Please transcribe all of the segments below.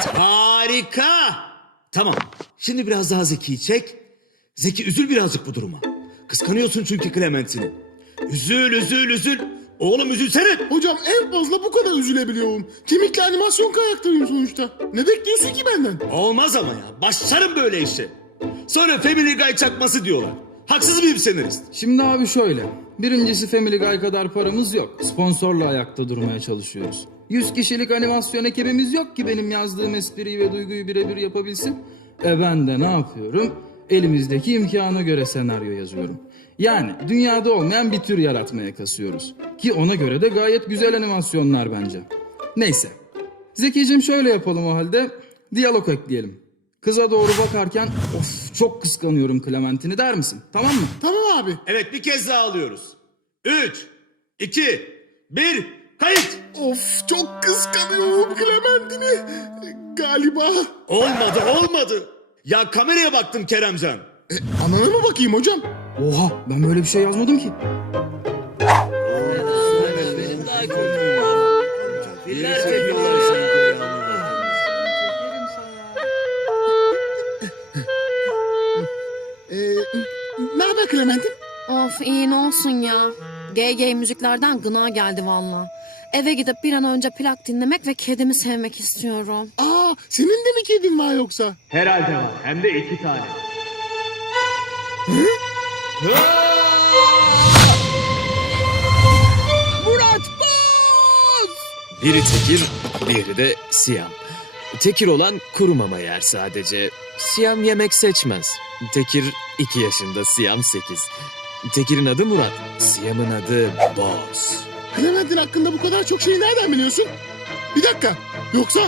Evet harika. Tamam. Şimdi biraz daha Zeki'yi çek. Zeki üzül birazcık bu duruma. Kıskanıyorsun çünkü Clementine. Üzül üzül üzül. Oğlum üzülsene. Hocam en fazla bu kadar üzülebiliyorum. Kemikli animasyon karakteri sonuçta. Ne bekliyorsun ki benden? Olmaz ama ya. Başlarım böyle işe. Sonra Family Guy çakması diyorlar. Haksız mıyım senarist? Şimdi abi şöyle. Birincisi Family Guy kadar paramız yok. Sponsorla ayakta durmaya çalışıyoruz. 100 kişilik animasyon ekibimiz yok ki benim yazdığım espriyi ve duyguyu birebir yapabilsin. E ben de ne yapıyorum? Elimizdeki imkana göre senaryo yazıyorum. Yani dünyada olmayan bir tür yaratmaya kasıyoruz. Ki ona göre de gayet güzel animasyonlar bence. Neyse. Zekicim şöyle yapalım o halde. Diyalog ekleyelim. Kıza doğru bakarken of çok kıskanıyorum Clementine'i der misin? Tamam mı? Tamam abi. Evet bir kez daha alıyoruz. 3, 2, 1, kayıt. Of çok kıskanıyorum Clementine'i. Galiba. Olmadı olmadı. Ya kameraya baktım Keremcan. E, anana mı bakayım hocam? Oha ben böyle bir şey yazmadım ki. Ne haber Clementine? Of iyi ne olsun ya. GG müziklerden gına geldi valla. Eve gidip bir an önce plak dinlemek ve kedimi sevmek istiyorum. Aa senin de mi kedin var yoksa? Herhalde var. Hem de iki tane. Biri tekir, diğeri de siyam. Tekir olan kuru mama yer sadece. Siyam yemek seçmez. Tekir 2 yaşında, siyam 8. Tekir'in adı Murat, siyamın adı Boz. Clementine hakkında bu kadar çok şeyi nereden biliyorsun? Bir dakika. Yoksa?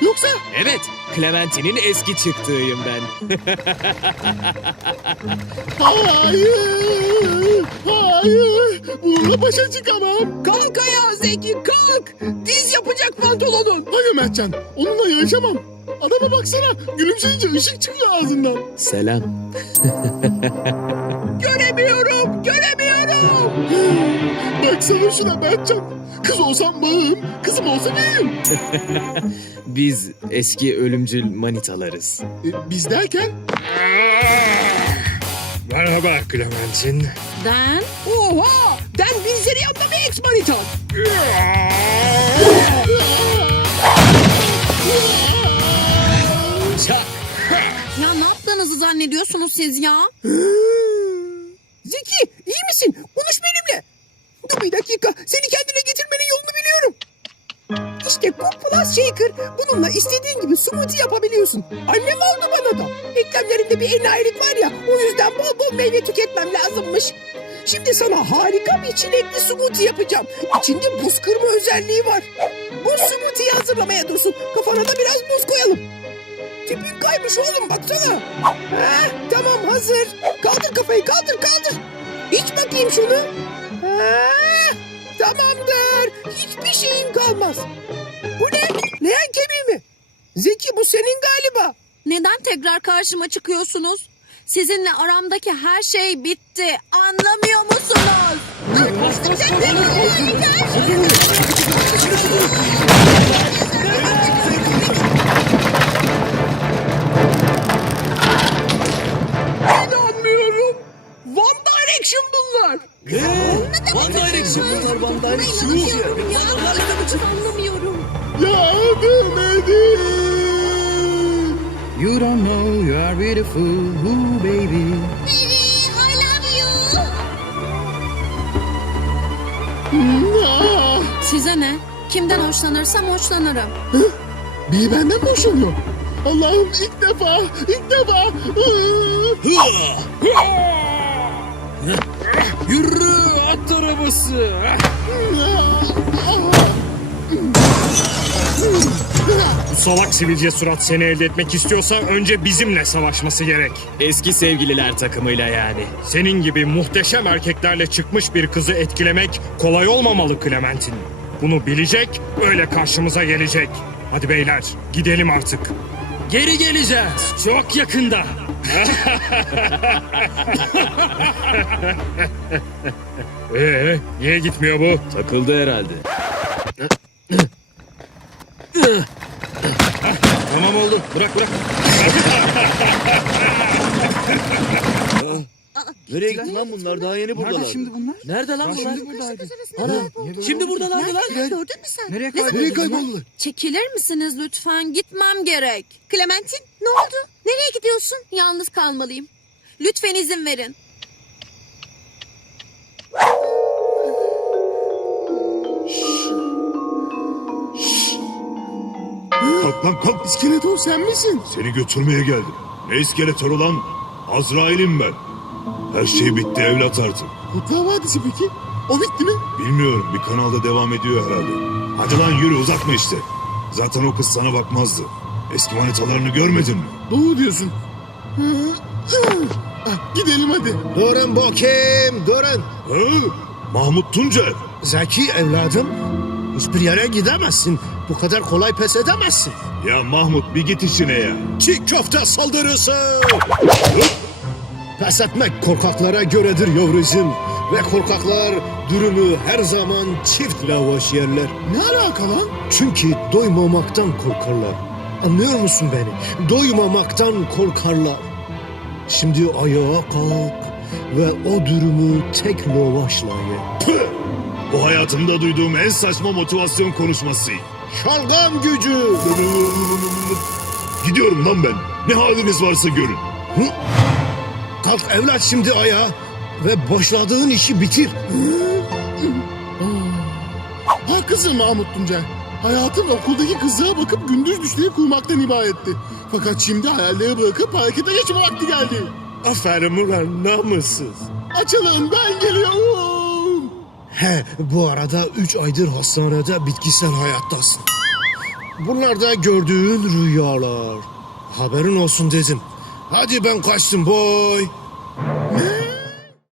Yoksa? Evet, Clementine'in eski çıktığıyım ben. Hayır. Hayır. Bununla başa çıkamam. Kalk ayağa Zeki kalk. Diz yapacak pantolonun. Hayır Mertcan. Onunla yarışamam. Adama baksana. Gülümseyince ışık çıkıyor ağzından. Selam. Göremiyorum Baksana şuna Mertcan. Kız olsam bağım. Kızım olsa neyim? Biz eski ölümcül manitalarız. E, biz derken? Merhaba Clementine. Den? Oha. Den Bilzeriyan'da bir ex manitam. Ya ne yaptığınızı zannediyorsunuz siz ya? Zeki iyi misin? Konuş benimle. Dur bir dakika. Seni kendine getirmenin yolunu biliyorum. İşte Cook Plus Shaker. Bununla istediğin gibi smoothie yapabiliyorsun. Annem aldı bana da. Eklemlerimde bir enayilik var ya. O yüzden bol bol meyve tüketmem lazımmış. Şimdi sana harika bir çilekli smoothie yapacağım. İçinde buz kırma özelliği var. Bu smoothie'yi hazırlamaya dursun. Kafana da biraz buz koyalım. Tipin kaymış oğlum baksana. Heh, tamam hazır. Kaldır kafayı kaldır kaldır. İç bakayım şunu. Heh, tamamdır. Hiçbir şeyin kalmaz. Bu ne? Leğen kemiği mi? Zeki bu senin galiba. Neden tekrar karşıma çıkıyorsunuz? Sizinle aramdaki her şey bitti. Anlamıyor musunuz? İnanmıyorum. You don't know you are beautiful, ooh baby. I love you. Size ne? Kimden hoşlanırsam hoşlanırım. Biri benden mi hoşlanıyor? Allah'ım ilk defa, ilk defa. Yürü at arabası. Salak sivilce surat seni elde etmek istiyorsa önce bizimle savaşması gerek. Eski sevgililer takımıyla yani. Senin gibi muhteşem erkeklerle çıkmış bir kızı etkilemek kolay olmamalı Clementine. Bunu bilecek, öyle karşımıza gelecek. Hadi beyler, gidelim artık. Geri geleceğiz. Çok yakında. Ee, niye gitmiyor bu? Takıldı herhalde. Tamam oldu. Bırak bırak. Nereye gitti lan bunlar? Daha yeni buradalar. Nerede şimdi bunlar? Nerede lan bunlar? Şimdi buradaydı. Ana, şimdi buradalardı lan. Gördün mü sen? Nereye Ne kayboldu? Nereye kayboldular? Çekilir misiniz lütfen? Gitmem gerek. Clementin ne oldu? Nereye gidiyorsun? Yalnız kalmalıyım. Lütfen izin verin. Kalk lan kalk. İskeletor sen misin? Seni götürmeye geldim. Ne iskeletör olan? Azrail'im ben. Her şey bitti evlat artık. Kurtlar Vadisi peki? O bitti mi? Bilmiyorum bir kanalda devam ediyor herhalde. Hadi lan yürü uzatma işte. Zaten o kız sana bakmazdı. Eski manitalarını görmedin mi? Doğru diyorsun. Ah, Gidelim hadi. Durun bakayım, durun. Mahmut Tuncer. Zeki evladım, hiçbir yere gidemezsin. Bu kadar kolay pes edemezsin. Ya Mahmut bir git işine ya. Çiğ köfte saldırısı! Pes etmek korkaklara göredir yavrucuğum. Ve korkaklar dürümü her zaman çift lavaş yerler. Ne alaka lan? Çünkü doymamaktan korkarlar. Anlıyor musun beni? Doymamaktan korkarlar. Şimdi ayağa kalk ve o dürümü tek lavaşla ye. Püh! Bu hayatımda duyduğum en saçma motivasyon konuşması. Şalgam gücü! Gidiyorum lan ben. Ne haliniz varsa görün. Kalk evlat şimdi ayağa ve başladığın işi bitir. Haklısın Mahmut Tuncer. Hayatın okuldaki kızlığa bakıp gündüz düşleri kurmaktan ibaretti. Fakat şimdi hayalleri bırakıp harekete geçme vakti geldi. Aferin ulan namussuz. Açılın ben geliyorum. He bu arada 3 aydır hastanede bitkisel hayattasın. Bunlar da gördüğün rüyalar. Haberin olsun dedim. Hadi ben kaçtım boy.